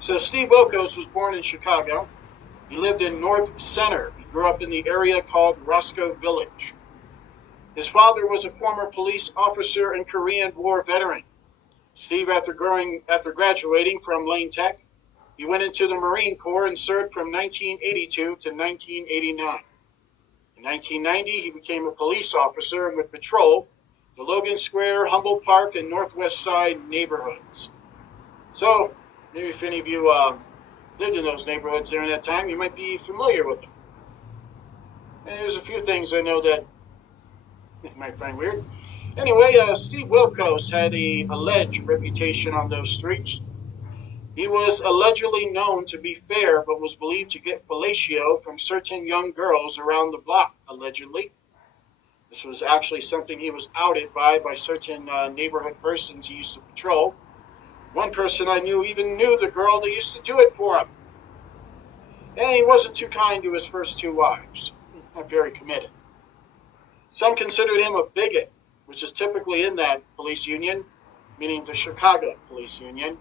So Steve Wilkos was born in Chicago. He lived in North Center. He grew up in the area called Roscoe Village. His father was a former police officer and Korean War veteran. Steve, after graduating from Lane Tech, he went into the Marine Corps and served from 1982 to 1989. In 1990, he became a police officer and would patrol the Logan Square, Humboldt Park, and Northwest Side neighborhoods. So, maybe if any of you lived in those neighborhoods during that time, you might be familiar with them. And there's a few things I know that you might find weird. Anyway, Steve Wilkos had a alleged reputation on those streets. He was allegedly known to be fair, but was believed to get fellatio from certain young girls around the block, allegedly. This was actually something he was outed by certain neighborhood persons he used to patrol. One person I knew even knew the girl that used to do it for him. And he wasn't too kind to his first two wives. Not very committed. Some considered him a bigot, which is typically in that police union, meaning the Chicago Police Union.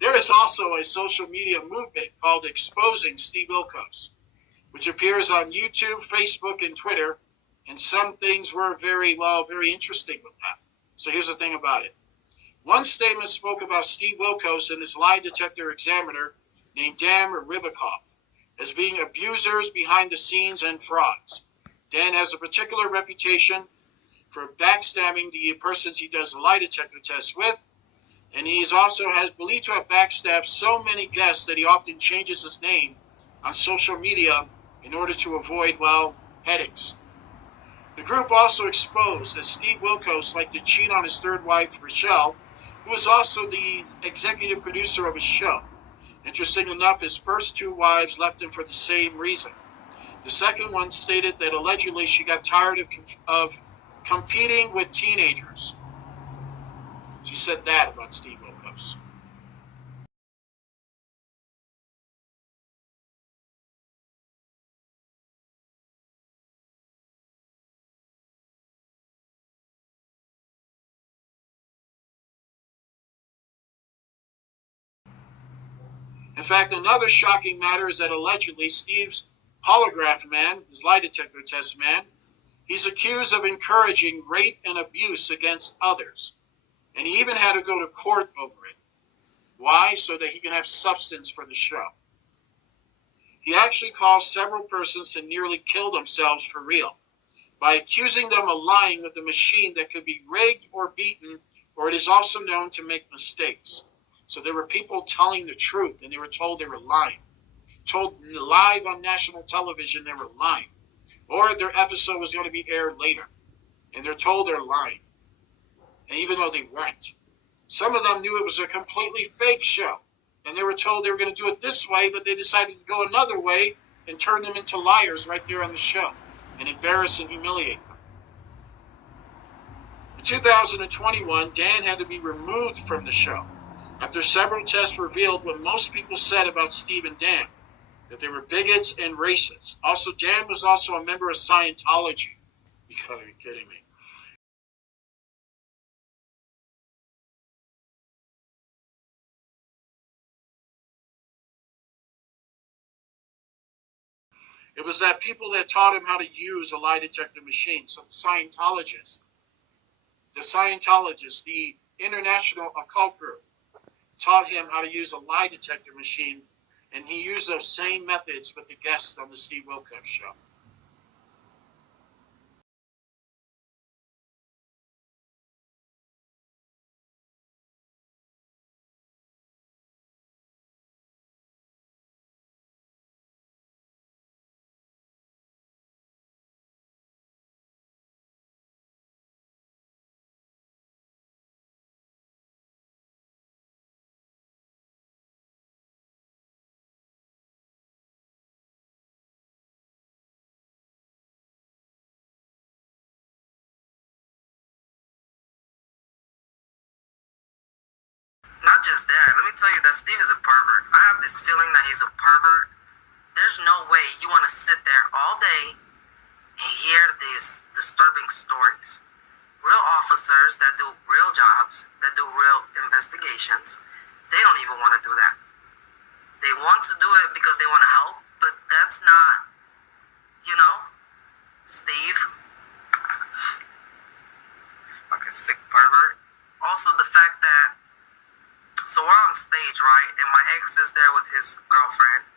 There is also a social media movement called Exposing Steve Wilkos, which appears on YouTube, Facebook, and Twitter. And some things were very interesting with that. So here's the thing about it. One statement spoke about Steve Wilkos and his lie detector examiner named Dan Ribicoff as being abusers behind the scenes and frauds. Dan has a particular reputation for backstabbing the persons he does the lie detector test with, and he also has believed to have backstabbed so many guests that he often changes his name on social media in order to avoid, headaches. The group also exposed that Steve Wilkos liked to cheat on his third wife, Rachelle, who was also the executive producer of his show. Interesting enough, his first two wives left him for the same reason. The second one stated that allegedly she got tired of competing with teenagers. She said that about Steve Wilkos. In fact, another shocking matter is that allegedly Steve's polygraph man, his lie detector test man, he's accused of encouraging rape and abuse against others. And he even had to go to court over it. Why? So that he can have substance for the show. He actually caused several persons to nearly kill themselves for real by accusing them of lying with a machine that could be rigged or beaten, or it is also known to make mistakes. So there were people telling the truth and they were told they were lying. told live on national television they were lying, or their episode was going to be aired later, and they're told they're lying, and even though they weren't. Some of them knew it was a completely fake show, and they were told they were going to do it this way, but they decided to go another way and turn them into liars right there on the show and embarrass and humiliate them. In 2021, Dan had to be removed from the show after several tests revealed what most people said about Steve and Dan, that they were bigots and racists. Also, Dan was also a member of Scientology. You gotta be kidding me. It was that people that taught him how to use a lie detector machine. So the Scientologists, the International Occult Group, taught him how to use a lie detector machine, and he used those same methods with the guests on the Steve Wilkos show. Not just that, let me tell you that Steve is a pervert. I have this feeling that he's a pervert. There's no way you want to sit there all day and hear these disturbing stories. Real officers that do real jobs, that do real investigations, they don't even want to do that. They want to do it because they want to help, but that's not, Steve. Fucking sick pervert. Also, the fact that so we're on stage, right? And my ex is there with his girlfriend.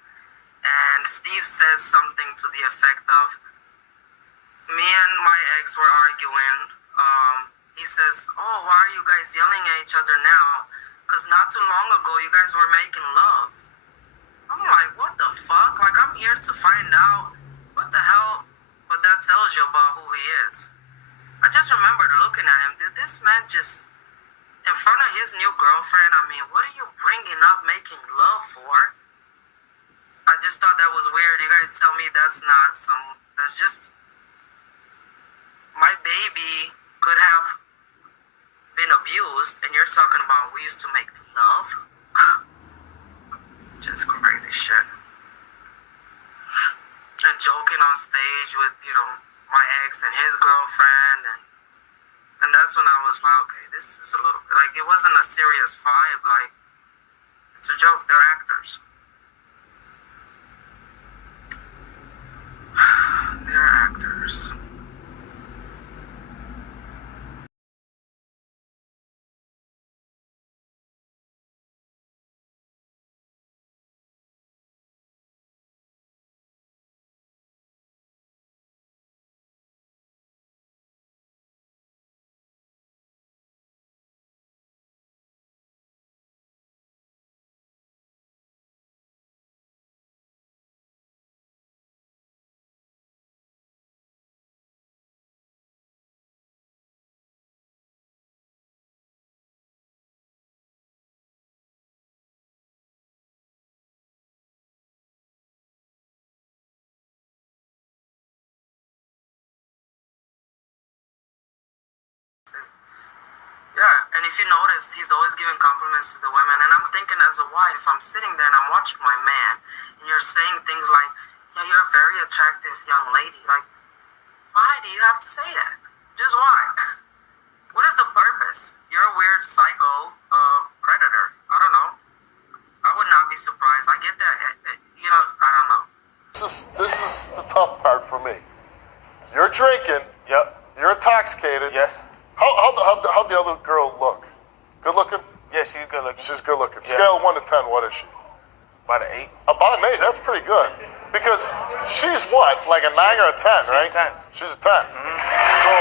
And Steve says something to the effect of, me and my ex were arguing. He says, oh, why are you guys yelling at each other now? Because not too long ago, you guys were making love. I'm like, what the fuck? Like, I'm here to find out what the hell, what that tells you about who he is. I just remembered looking at him. Did this man just, in front of his new girlfriend, I mean, what are you bringing up making love for? I just thought that was weird. You guys tell me that's just, my baby could have been abused, and you're talking about we used to make love? Just crazy shit. And joking on stage with, my ex and his girlfriend, and that's when I was like, okay, this is a little, like, it wasn't a serious vibe, like, it's a joke, they're actors. They're actors. Yeah, and if you notice, he's always giving compliments to the women. And I'm thinking, as a wife, I'm sitting there and I'm watching my man, and you're saying things like, yeah, you're a very attractive young lady. Like, why do you have to say that? Just why? What is the purpose? You're a weird psycho predator. I don't know. I would not be surprised. I get that. I don't know. This is the tough part for me. You're drinking. Yep. You're intoxicated. Yes. How'd the other girl look? Good looking? Yeah, she's good looking. She's good looking. Yeah. Scale of 1 to 10, what is she? About an 8. About an 8, that's pretty good. Because she's what? Like a 9 or a 10, right? She's a 10. She's a 10. So,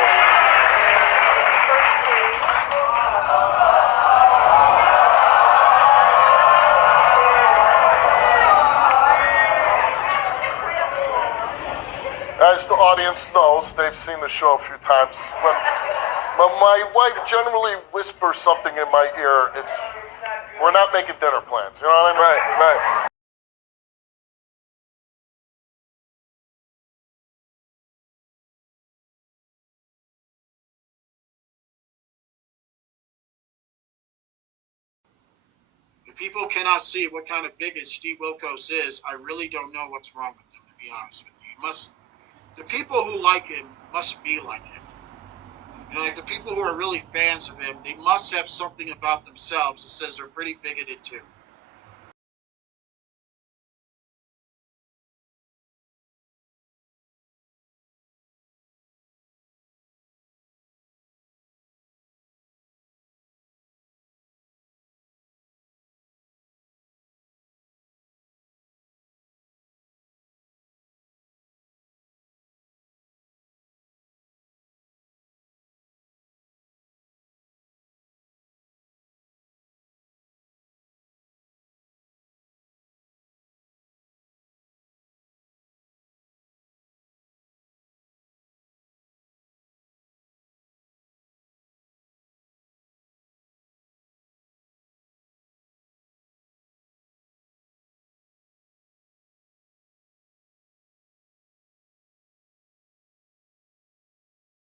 as the audience knows, they've seen the show a few times. When my wife generally whispers something in my ear, we're not making dinner plans. You know what I mean? Right. If people cannot see what kind of bigot Steve Wilkos is, I really don't know what's wrong with him, to be honest with you. The people who like him must be like him. You know, like the people who are really fans of him, they must have something about themselves that says they're pretty bigoted too.